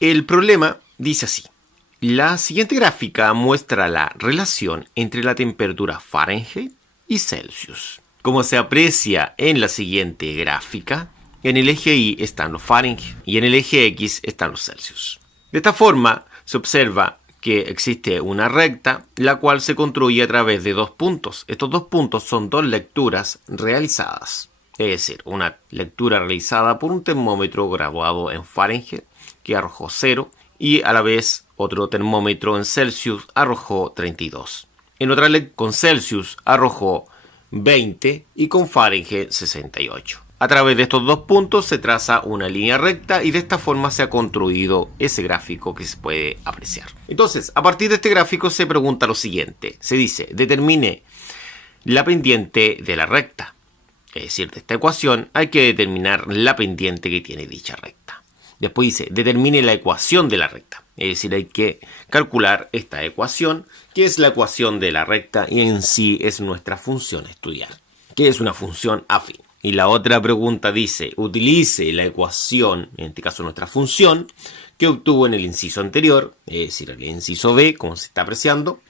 El problema dice así. La siguiente gráfica muestra la relación entre la temperatura Fahrenheit y Celsius. Como se aprecia en la siguiente gráfica, en el eje Y están los Fahrenheit y en el eje X están los Celsius. De esta forma, se observa que existe una recta, la cual se construye a través de dos puntos. Estos dos puntos son dos lecturas realizadas. Es decir, una lectura realizada por un termómetro graduado en Fahrenheit que arrojó 0 y a la vez otro termómetro en Celsius arrojó 32. En otra con Celsius arrojó 20 y con Fahrenheit 68. A través de estos dos puntos se traza una línea recta y de esta forma se ha construido ese gráfico que se puede apreciar. Entonces, a partir de este gráfico se pregunta lo siguiente. Se dice, determine la pendiente de la recta. Es decir, de esta ecuación hay que determinar la pendiente que tiene dicha recta. Después dice, determine la ecuación de la recta. Es decir, hay que calcular esta ecuación, que es la ecuación de la recta y en sí es nuestra función a estudiar, que es una función afín. Y la otra pregunta dice, utilice la ecuación, en este caso nuestra función, que obtuvo en el inciso anterior, es decir, el inciso B, como se está apreciando,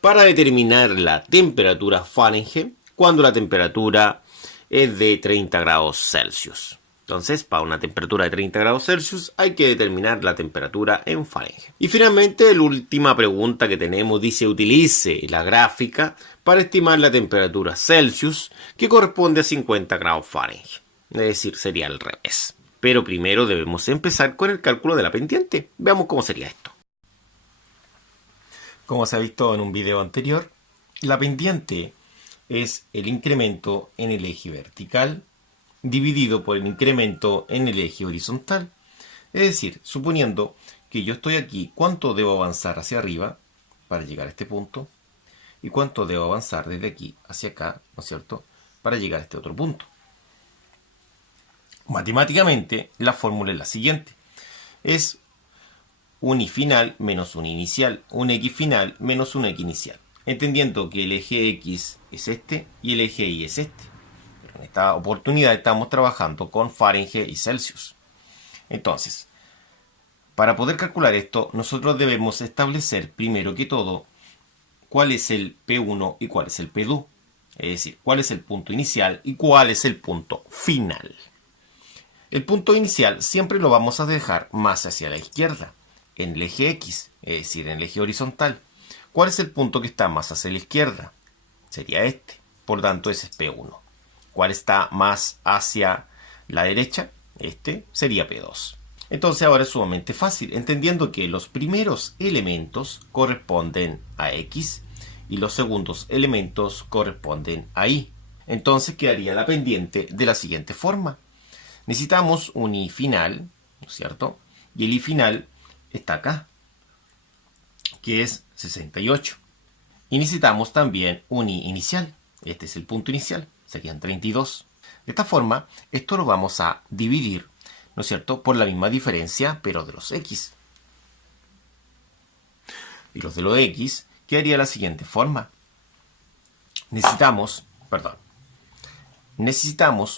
para determinar la temperatura Fahrenheit cuando la temperatura es de 30 grados Celsius. Entonces, para una temperatura de 30 grados Celsius hay que determinar la temperatura en Fahrenheit. Y finalmente, la última pregunta que tenemos dice, utilice la gráfica para estimar la temperatura Celsius que corresponde a 50 grados Fahrenheit. Es decir, sería al revés. Pero primero debemos empezar con el cálculo de la pendiente. Veamos cómo sería esto. Como se ha visto en un video anterior, la pendiente es el incremento en el eje vertical dividido por el incremento en el eje horizontal. Es decir, suponiendo que yo estoy aquí, ¿cuánto debo avanzar hacia arriba para llegar a este punto? ¿Y cuánto debo avanzar desde aquí hacia acá, ¿no es cierto?, para llegar a este otro punto. Matemáticamente, la fórmula es la siguiente. Es un y final menos un inicial, un x final menos un x inicial. Entendiendo que el eje X es este y el eje Y es este. En esta oportunidad estamos trabajando con Fahrenheit y Celsius. Entonces, para poder calcular esto, nosotros debemos establecer primero que todo cuál es el P1 y cuál es el P2. Es decir, cuál es el punto inicial y cuál es el punto final. El punto inicial siempre lo vamos a dejar más hacia la izquierda, en el eje X, es decir, en el eje horizontal. ¿Cuál es el punto que está más hacia la izquierda? Sería este. Por tanto, ese es P1. ¿Cuál está más hacia la derecha? Este sería P2. Entonces ahora es sumamente fácil, entendiendo que los primeros elementos corresponden a X y los segundos elementos corresponden a Y. Entonces quedaría la pendiente de la siguiente forma. Necesitamos un Y final, ¿no es cierto? Y el Y final está acá, que es 68. Y necesitamos también un Y inicial. Este es el punto inicial. Serían 32. De esta forma, esto lo vamos a dividir, ¿no es cierto?, por la misma diferencia, pero de los X. Y los de los X quedaría de la siguiente forma. Necesitamos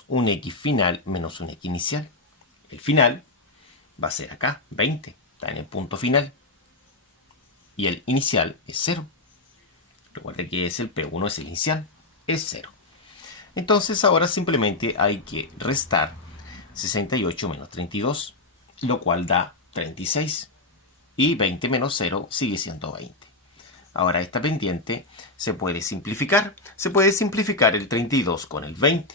un X final menos un X inicial. El final va a ser acá, 20. Está en el punto final. Y el inicial es 0. Recuerda que es el P1, es el inicial, es 0. Entonces ahora simplemente hay que restar 68 menos 32, lo cual da 36. Y 20 menos 0 sigue siendo 20. Ahora esta pendiente se puede simplificar. Se puede simplificar el 32 con el 20,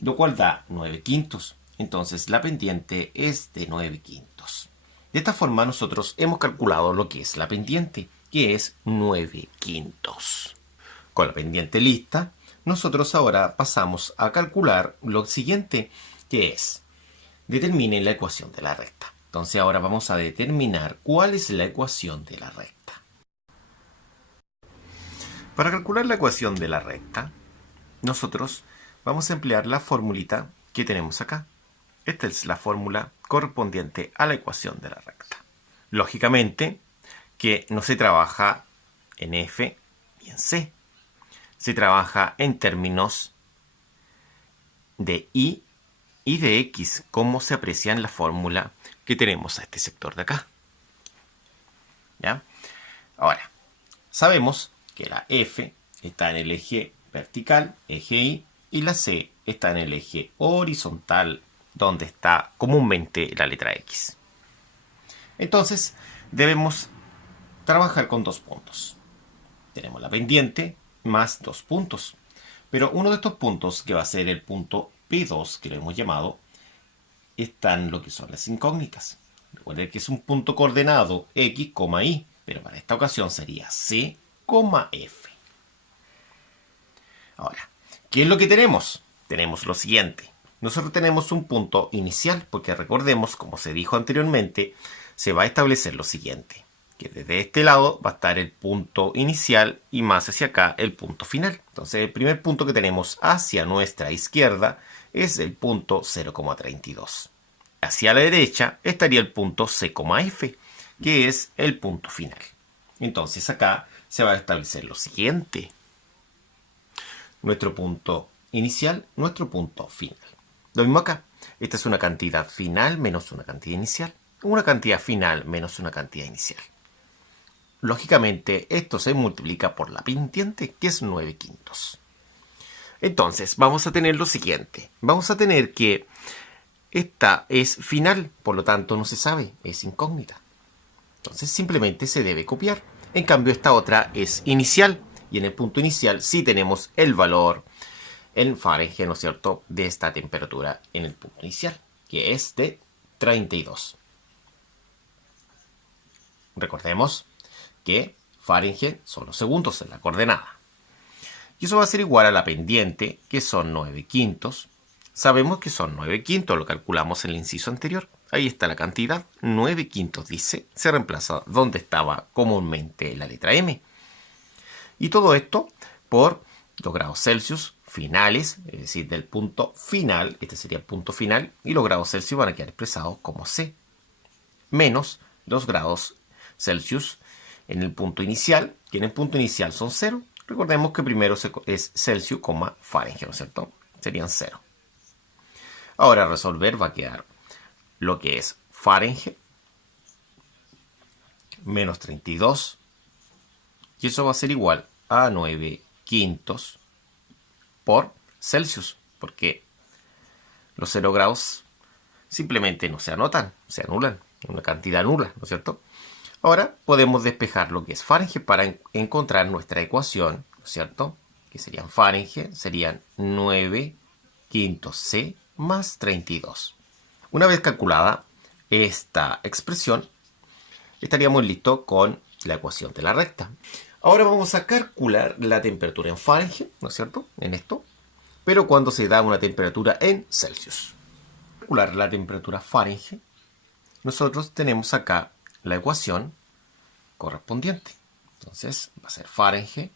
lo cual da 9 quintos. Entonces la pendiente es de 9 quintos. De esta forma nosotros hemos calculado lo que es la pendiente, que es 9 quintos. Con la pendiente lista, nosotros ahora pasamos a calcular lo siguiente, que es, determine la ecuación de la recta. Entonces ahora vamos a determinar cuál es la ecuación de la recta. Para calcular la ecuación de la recta, nosotros vamos a emplear la formulita que tenemos acá. Esta es la fórmula correspondiente a la ecuación de la recta. Lógicamente que no se trabaja en F y en C. Se trabaja en términos de Y y de X, como se aprecia en la fórmula que tenemos a este sector de acá. ¿Ya? Ahora, sabemos que la F está en el eje vertical, eje Y, y la C está en el eje horizontal, donde está comúnmente la letra X. Entonces, debemos trabajar con dos puntos. Tenemos la pendiente más dos puntos. Pero uno de estos puntos, que va a ser el punto P2, que lo hemos llamado, están lo que son las incógnitas. Recuerden que es un punto coordenado X, Y, pero para esta ocasión sería C, F. Ahora, ¿qué es lo que tenemos? Tenemos lo siguiente. Nosotros tenemos un punto inicial, porque recordemos, como se dijo anteriormente, se va a establecer lo siguiente, que desde este lado va a estar el punto inicial y más hacia acá el punto final. Entonces el primer punto que tenemos hacia nuestra izquierda es el punto 0,32. Hacia la derecha estaría el punto C, F, que es el punto final. Entonces acá se va a establecer lo siguiente. Nuestro punto inicial, nuestro punto final. Lo mismo acá. Esta es una cantidad final menos una cantidad inicial. Una cantidad final menos una cantidad inicial. Lógicamente, esto se multiplica por la pendiente, que es 9/5. Entonces, vamos a tener lo siguiente. Vamos a tener que esta es final, por lo tanto no se sabe, es incógnita. Entonces, simplemente se debe copiar. En cambio, esta otra es inicial. Y en el punto inicial sí tenemos el valor en Fahrenheit, ¿no es cierto?, de esta temperatura en el punto inicial, que es de 32. Recordemos que Fahrenheit son los segundos en la coordenada. Y eso va a ser igual a la pendiente, que son 9/5. Sabemos que son 9/5, lo calculamos en el inciso anterior. Ahí está la cantidad, 9/5 dice, se reemplaza donde estaba comúnmente la letra M. Y todo esto por los grados Celsius finales, es decir, del punto final, este sería el punto final, y los grados Celsius van a quedar expresados como C, menos los grados Celsius en el punto inicial, que en el punto inicial son 0. Recordemos que primero es Celsius, Fahrenheit, ¿no es cierto? Serían 0. Ahora resolver va a quedar lo que es Fahrenheit menos 32, y eso va a ser igual a 9/5 por Celsius, porque los 0 grados simplemente no se anotan, se anulan, una cantidad nula, ¿no es cierto? Ahora podemos despejar lo que es Fahrenheit para encontrar nuestra ecuación, ¿no es cierto? Que serían Fahrenheit, serían 9/5 C más 32. Una vez calculada esta expresión, estaríamos listos con la ecuación de la recta. Ahora vamos a calcular la temperatura en Fahrenheit, ¿no es cierto? En esto, pero cuando se da una temperatura en Celsius. Para calcular la temperatura Fahrenheit, nosotros tenemos acá la ecuación correspondiente. Entonces va a ser Fahrenheit,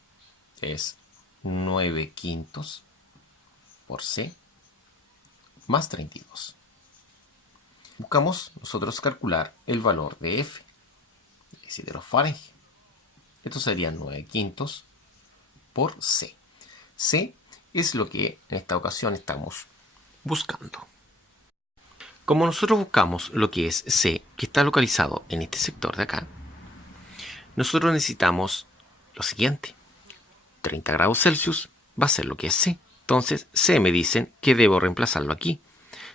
es 9/5 por C más 32. Buscamos nosotros calcular el valor de F, es decir, de los Fahrenheit. Esto sería 9/5 por C. C es lo que en esta ocasión estamos buscando. Como nosotros buscamos lo que es C, que está localizado en este sector de acá, nosotros necesitamos lo siguiente. 30 grados Celsius va a ser lo que es C. Entonces, C me dicen que debo reemplazarlo aquí.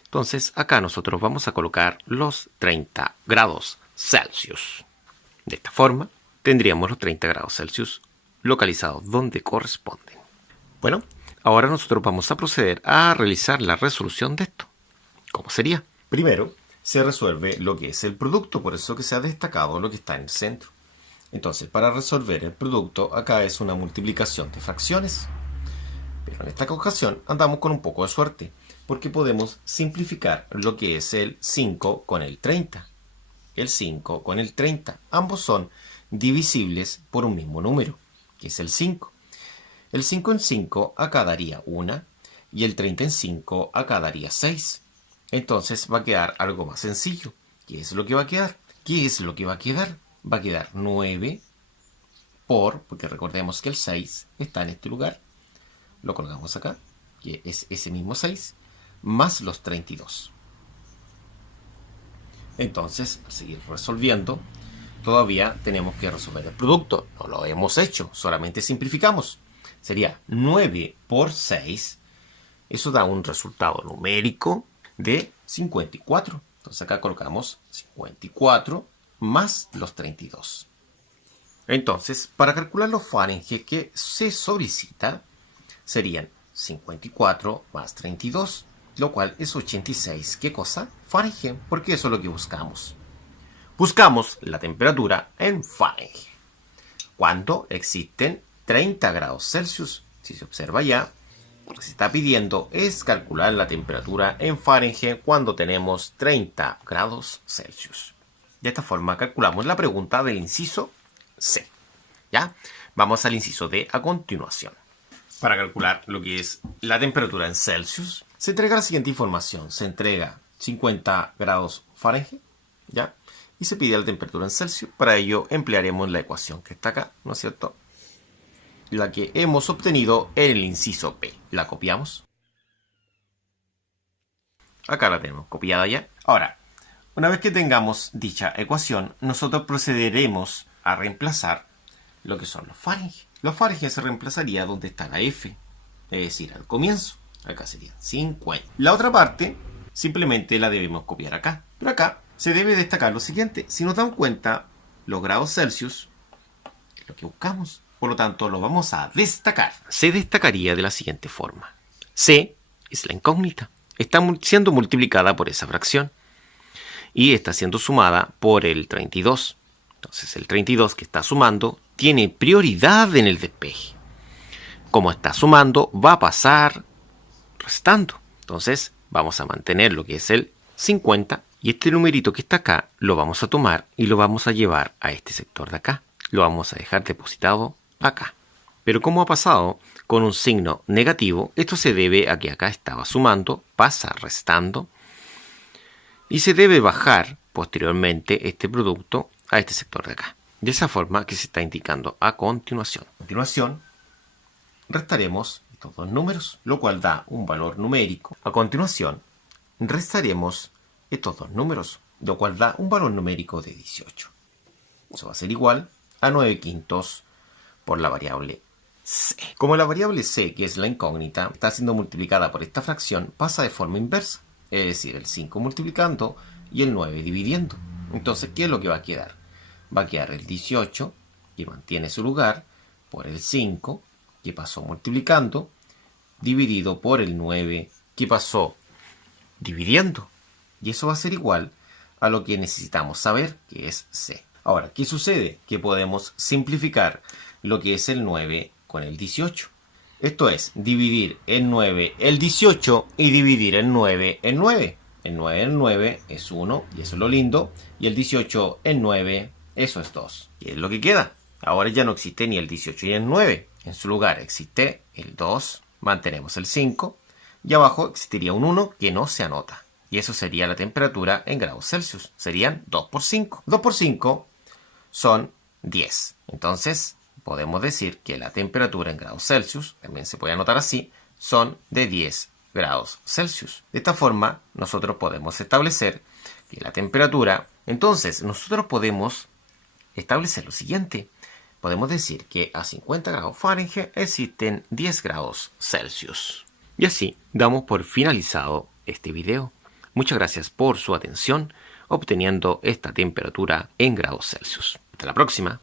Entonces, acá nosotros vamos a colocar los 30 grados Celsius. De esta forma, tendríamos los 30 grados Celsius localizados donde corresponden. Bueno, ahora nosotros vamos a proceder a realizar la resolución de esto. ¿Cómo sería? Primero, se resuelve lo que es el producto, por eso que se ha destacado lo que está en el centro. Entonces, para resolver el producto, acá es una multiplicación de fracciones. Pero en esta ocasión andamos con un poco de suerte, porque podemos simplificar lo que es el 5 con el 30. El 5 con el 30, ambos son divisibles por un mismo número, que es el 5. El 5 en 5 acá daría 1 y el 30 en 5 acá daría 6. Entonces va a quedar algo más sencillo. ¿Qué es lo que va a quedar? ¿Qué es lo que va a quedar? Va a quedar 9 porque recordemos que el 6 está en este lugar. Lo colgamos acá, que es ese mismo 6, más los 32. Entonces, al seguir resolviendo, todavía tenemos que resolver el producto. No lo hemos hecho, solamente simplificamos. Sería 9 por 6. Eso da un resultado numérico de 54. Entonces acá colocamos 54 más los 32. Entonces, para calcular los Fahrenheit que se solicita, serían 54 más 32, lo cual es 86. ¿Qué cosa? Fahrenheit, porque eso es lo que buscamos. Buscamos la temperatura en Fahrenheit. Cuando existen 30 grados Celsius, si se observa ya, lo que se está pidiendo es calcular la temperatura en Fahrenheit cuando tenemos 30 grados Celsius. De esta forma calculamos la pregunta del inciso C. ¿Ya? Vamos al inciso D a continuación. Para calcular lo que es la temperatura en Celsius, se entrega la siguiente información. Se entrega 50 grados Fahrenheit, ¿ya? Y se pide la temperatura en Celsius. Para ello emplearemos la ecuación que está acá, ¿no es cierto? La que hemos obtenido en el inciso P. La copiamos. Acá la tenemos copiada ya. Ahora, una vez que tengamos dicha ecuación, nosotros procederemos a reemplazar lo que son los Fahrenheit. Los Fahrenheit se reemplazaría donde está la F, es decir, al comienzo. Acá serían 50. La otra parte simplemente la debemos copiar acá. Pero acá se debe destacar lo siguiente. Si nos dan cuenta, los grados Celsius es lo que buscamos. Por lo tanto, lo vamos a destacar. Se destacaría de la siguiente forma. C es la incógnita. Está siendo multiplicada por esa fracción. Y está siendo sumada por el 32. Entonces, el 32 que está sumando tiene prioridad en el despeje. Como está sumando, va a pasar restando. Entonces, vamos a mantener lo que es el 50. Y este numerito que está acá, lo vamos a tomar y lo vamos a llevar a este sector de acá. Lo vamos a dejar depositado acá. Pero como ha pasado con un signo negativo, esto se debe a que acá estaba sumando, pasa restando, y se debe bajar posteriormente este producto a este sector de acá. De esa forma que se está indicando a continuación. A continuación, restaremos estos dos números, lo cual da un valor numérico. A continuación, restaremos estos dos números, lo cual da un valor numérico de 18. Eso va a ser igual a 9 quintos por la variable C. Como la variable C, que es la incógnita, está siendo multiplicada por esta fracción, pasa de forma inversa. Es decir, el 5 multiplicando y el 9 dividiendo. Entonces, ¿qué es lo que va a quedar? Va a quedar el 18, que mantiene su lugar, por el 5, que pasó multiplicando, dividido por el 9, que pasó dividiendo. Y eso va a ser igual a lo que necesitamos saber, que es C. Ahora, ¿qué sucede? Que podemos simplificar lo que es el 9 con el 18. Esto es, dividir el 9 el 18 y dividir el 9 el 9. El 9 el 9 es 1, y eso es lo lindo. Y el 18 el 9, eso es 2. ¿Qué es lo que queda? Ahora ya no existe ni el 18 ni el 9. En su lugar existe el 2, mantenemos el 5, y abajo existiría un 1 que no se anota. Y eso sería la temperatura en grados Celsius. Serían 2 por 5. 2 por 5 son 10. Entonces, podemos decir que la temperatura en grados Celsius, también se puede anotar así, son de 10 grados Celsius. De esta forma, nosotros podemos establecer que la temperatura... Entonces, nosotros podemos establecer lo siguiente. Podemos decir que a 50 grados Fahrenheit existen 10 grados Celsius. Y así, damos por finalizado este video. Muchas gracias por su atención, obteniendo esta temperatura en grados Celsius. Hasta la próxima.